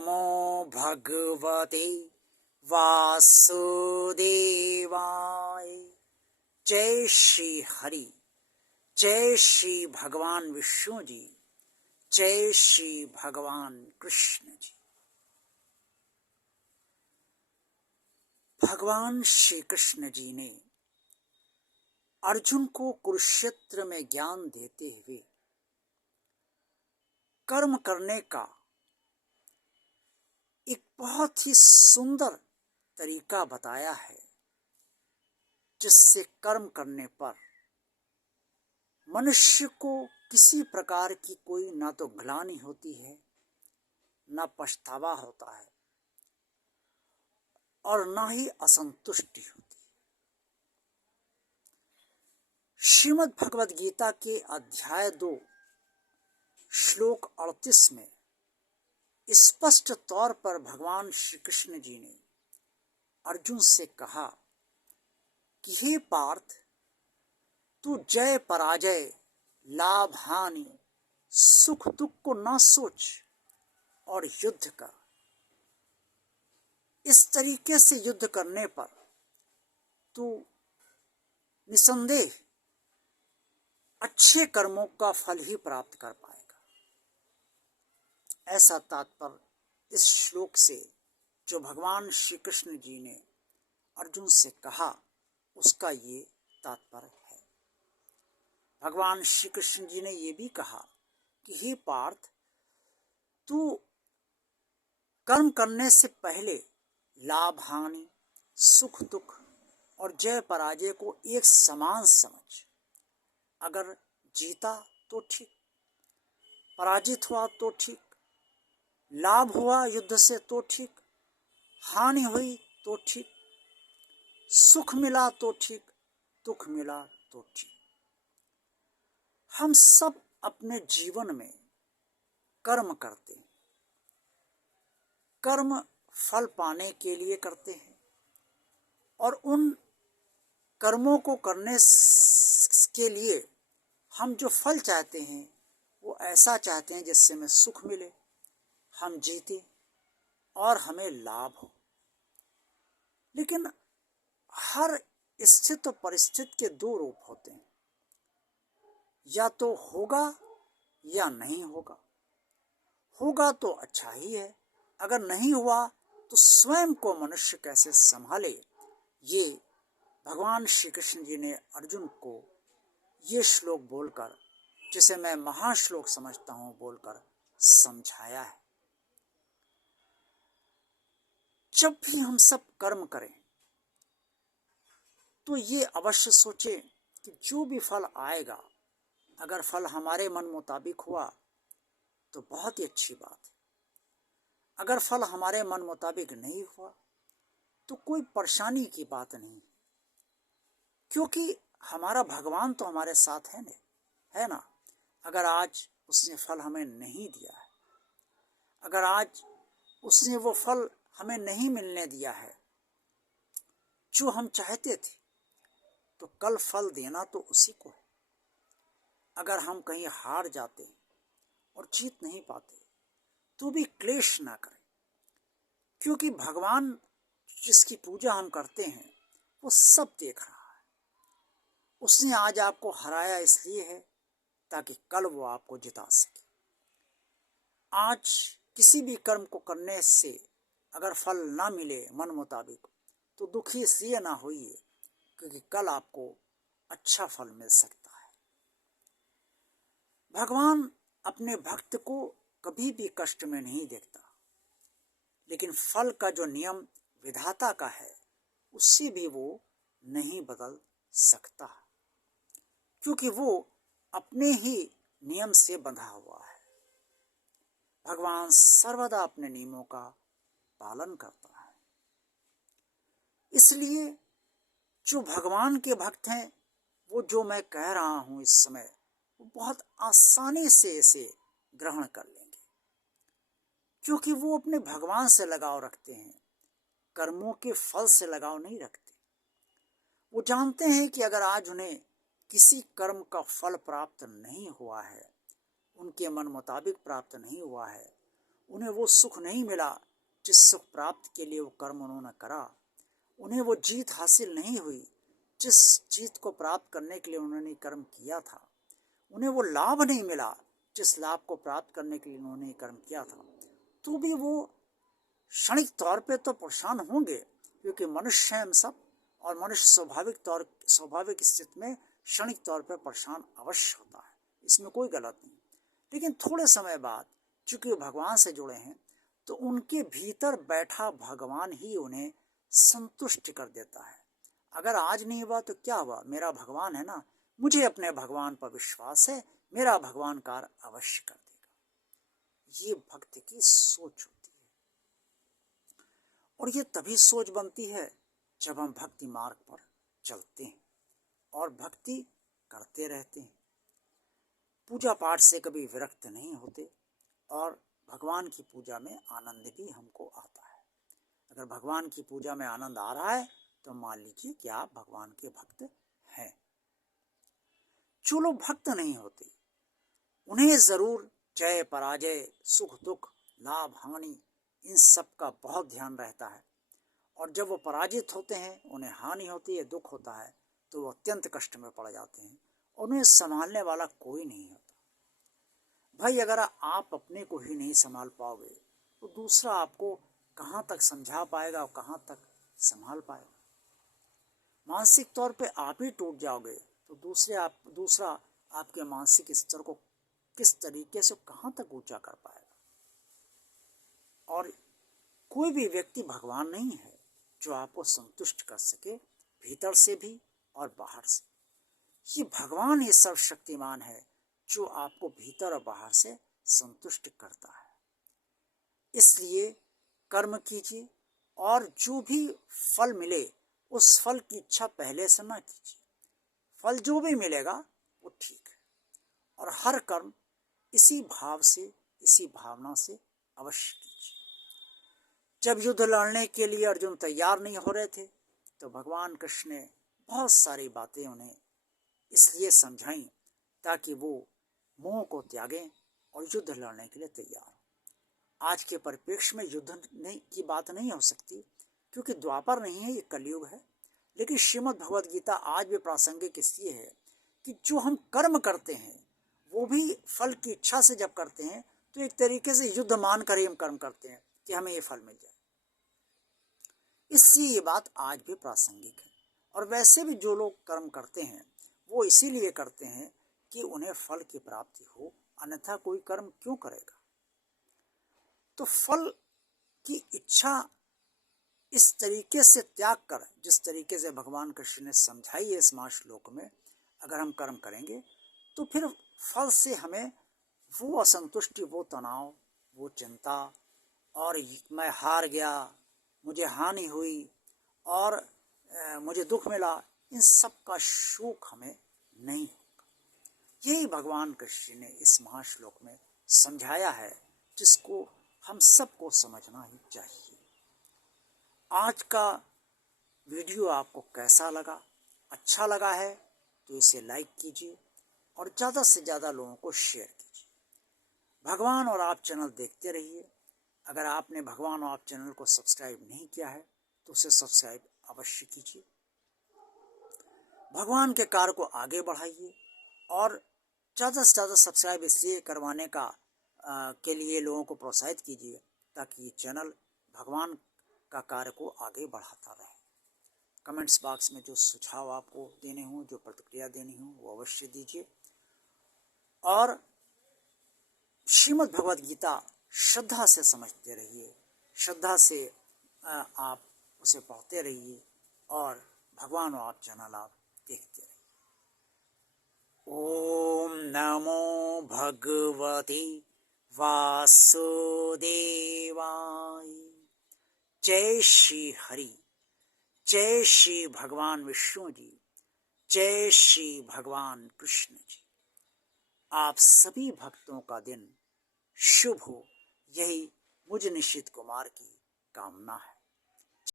नमो भगवते वासुदेवाय। जय श्री हरि, जय श्री भगवान विष्णु जी, जय श्री भगवान कृष्ण जी। भगवान श्री कृष्ण जी ने अर्जुन को कुरुक्षेत्र में ज्ञान देते हुए कर्म करने का एक बहुत ही सुंदर तरीका बताया है, जिससे कर्म करने पर मनुष्य को किसी प्रकार की कोई ना तो ग्लानि होती है, ना पछतावा होता है और ना ही असंतुष्टि होती है। श्रीमद् भगवद गीता के अध्याय 2 श्लोक 38 में स्पष्ट तौर पर भगवान श्री कृष्ण जी ने अर्जुन से कहा कि हे पार्थ, तू जय पराजय, लाभ हानि, सुख दुख को ना सोच और युद्ध कर। इस तरीके से युद्ध करने पर तू निसंदेह अच्छे कर्मों का फल ही प्राप्त कर पाएगा। ऐसा तात्पर्य इस श्लोक से जो भगवान श्री कृष्ण जी ने अर्जुन से कहा, उसका ये तात्पर्य है। भगवान श्री कृष्ण जी ने ये भी कहा कि हे पार्थ, तू कर्म करने से पहले लाभ हानि, सुख दुख और जय पराजय को एक समान समझ। अगर जीता तो ठीक, पराजित हुआ तो ठीक, लाभ हुआ युद्ध से तो ठीक, हानि हुई तो ठीक, सुख मिला तो ठीक, दुख मिला तो ठीक। हम सब अपने जीवन में कर्म करते हैं। कर्म फल पाने के लिए करते हैं और उन कर्मों को करने के लिए हम जो फल चाहते हैं वो ऐसा चाहते हैं जिससे हमें सुख मिले, हम जीते और हमें लाभ हो। लेकिन हर स्थित और परिस्थिति के दो रूप होते हैं, या तो होगा या नहीं होगा। होगा तो अच्छा ही है, अगर नहीं हुआ तो स्वयं को मनुष्य कैसे संभाले, ये भगवान श्री कृष्ण जी ने अर्जुन को ये श्लोक बोलकर, जिसे मैं महाश्लोक समझता हूँ, बोलकर समझाया है। जब भी हम सब कर्म करें तो ये अवश्य सोचें कि जो भी फल आएगा, अगर फल हमारे मन मुताबिक हुआ तो बहुत ही अच्छी बात है। अगर फल हमारे मन मुताबिक नहीं हुआ तो कोई परेशानी की बात नहीं, क्योंकि हमारा भगवान तो हमारे साथ है ना। अगर आज उसने फल हमें नहीं दिया है, अगर आज उसने वो फल हमें नहीं मिलने दिया है जो हम चाहते थे, तो कल फल देना तो उसी को है। अगर हम कहीं हार जाते और जीत नहीं पाते तो भी क्लेश ना करें, क्योंकि भगवान जिसकी पूजा हम करते हैं वो सब देख रहा है। उसने आज आपको हराया इसलिए है ताकि कल वो आपको जिता सके। आज किसी भी कर्म को करने से अगर फल ना मिले मन मुताबिक तो दुखी इसलिए ना होइए, क्योंकि कल आपको अच्छा फल मिल सकता है। भगवान अपने भक्त को कभी भी कष्ट में नहीं देखता, लेकिन फल का जो नियम विधाता का है उससे भी वो नहीं बदल सकता, क्योंकि वो अपने ही नियम से बंधा हुआ है। भगवान सर्वदा अपने नियमों का पालन करता है। इसलिए जो भगवान के भक्त हैं, वो जो मैं कह रहा हूं इस समय, वो बहुत आसानी से इसे ग्रहण कर लेंगे, क्योंकि वो अपने भगवान से लगाव रखते हैं, कर्मों के फल से लगाव नहीं रखते। वो जानते हैं कि अगर आज उन्हें किसी कर्म का फल प्राप्त नहीं हुआ है, उनके मन मुताबिक प्राप्त नहीं हुआ है, उन्हें वो सुख नहीं मिला जिस सुख प्राप्त के लिए वो कर्म उन्होंने करा, उन्हें वो जीत हासिल नहीं हुई जिस जीत को प्राप्त करने के लिए उन्होंने कर्म किया था, उन्हें वो लाभ नहीं मिला जिस लाभ को प्राप्त करने के लिए उन्होंने कर्म किया था, तो भी वो क्षणिक तौर पे तो परेशान होंगे, क्योंकि मनुष्य हैं हम सब, और मनुष्य स्वाभाविक स्थिति में क्षणिक तौर पे परेशान अवश्य होता है, इसमें कोई गलत नहीं। लेकिन थोड़े समय बाद चूंकि वो भगवान से जुड़े हैं, तो उनके भीतर बैठा भगवान ही उन्हें संतुष्ट कर देता है। अगर आज नहीं हुआ तो क्या हुआ, मेरा भगवान है ना, मुझे अपने भगवान पर विश्वास है, मेरा भगवान कार्य अवश्य कर देगा। ये भक्त की सोच होती है, और ये तभी सोच बनती है जब हम भक्ति मार्ग पर चलते हैं और भक्ति करते रहते हैं, पूजा पाठ से कभी विरक्त नहीं होते, और भगवान की पूजा में आनंद भी हमको आता है। अगर भगवान की पूजा में आनंद आ रहा है तो मान लीजिए कि आप भगवान के भक्त हैं। जो लोग भक्त नहीं होते उन्हें जरूर जय पराजय, सुख दुख, लाभ हानि, इन सब का बहुत ध्यान रहता है, और जब वो पराजित होते हैं, उन्हें हानि होती है, दुख होता है, तो वो अत्यंत कष्ट में पड़ जाते हैं, उन्हें संभालने वाला कोई नहीं होता। भाई अगर आप अपने को ही नहीं संभाल पाओगे तो दूसरा आपको कहाँ तक समझा पाएगा और कहाँ तक संभाल पाएगा। मानसिक तौर पे आप ही टूट जाओगे तो दूसरा आपके मानसिक स्तर को किस तरीके से कहाँ तक ऊंचा कर पाएगा। और कोई भी व्यक्ति भगवान नहीं है जो आपको संतुष्ट कर सके, भीतर से भी और बाहर से। ये भगवान ही सर्वशक्तिमान है जो आपको भीतर और बाहर से संतुष्ट करता है। इसलिए कर्म कीजिए, और जो भी फल मिले उस फल की इच्छा पहले से ना कीजिए, फल जो भी मिलेगा वो ठीक है, और हर कर्म इसी भाव से, इसी भावना से अवश्य कीजिए। जब युद्ध लड़ने के लिए अर्जुन तैयार नहीं हो रहे थे तो भगवान कृष्ण ने बहुत सारी बातें उन्हें इसलिए समझाई ताकि वो मोह को त्यागें और युद्ध लड़ने के लिए तैयार हो। आज के परिप्रेक्ष्य में युद्ध की बात नहीं हो सकती, क्योंकि द्वापर नहीं है, ये कलयुग है। लेकिन श्रीमद् भगवद गीता आज भी प्रासंगिक इसलिए है कि जो हम कर्म करते हैं वो भी फल की इच्छा से जब करते हैं तो एक तरीके से युद्ध मान कर ही हम कर्म करते हैं कि हमें ये फल मिल जाए। इसलिए ये बात आज भी प्रासंगिक है। और वैसे भी जो लोग कर्म करते हैं वो इसीलिए करते हैं कि उन्हें फल की प्राप्ति हो, अन्यथा कोई कर्म क्यों करेगा। तो फल की इच्छा इस तरीके से त्याग कर, जिस तरीके से भगवान कृष्ण ने समझाई है इस महाश्लोक में, अगर हम कर्म करेंगे तो फिर फल से हमें वो असंतुष्टि, वो तनाव, वो चिंता, और मैं हार गया, मुझे हानि हुई और मुझे दुख मिला, इन सब का शोक हमें नहीं होगा। यही भगवान कृष्ण ने इस महाश्लोक में समझाया है, जिसको हम सबको समझना ही चाहिए। आज का वीडियो आपको कैसा लगा? अच्छा लगा है तो इसे लाइक कीजिए और ज़्यादा से ज़्यादा लोगों को शेयर कीजिए। भगवान और आप चैनल देखते रहिए। अगर आपने भगवान और आप चैनल को सब्सक्राइब नहीं किया है तो उसे सब्सक्राइब अवश्य कीजिए। भगवान के कार्य को आगे बढ़ाइए, और ज़्यादा से ज़्यादा सब्सक्राइब इसलिए करवाने के लिए लोगों को प्रोत्साहित कीजिए ताकि ये चैनल भगवान का कार्य को आगे बढ़ाता रहे। कमेंट्स बॉक्स में जो सुझाव आपको देने हों, जो प्रतिक्रिया देनी हो, वो अवश्य दीजिए। और श्रीमद् भगवद गीता श्रद्धा से समझते रहिए, श्रद्धा से आप उसे पढ़ते रहिए, और भगवान और आप चैनल आप देखते रहिए। ओम नमो भगवते वासुदेवाय। जय श्री हरि, जय श्री भगवान विष्णु जी, जय श्री भगवान कृष्ण जी। आप सभी भक्तों का दिन शुभ हो, यही मुझ निशित कुमार की कामना है।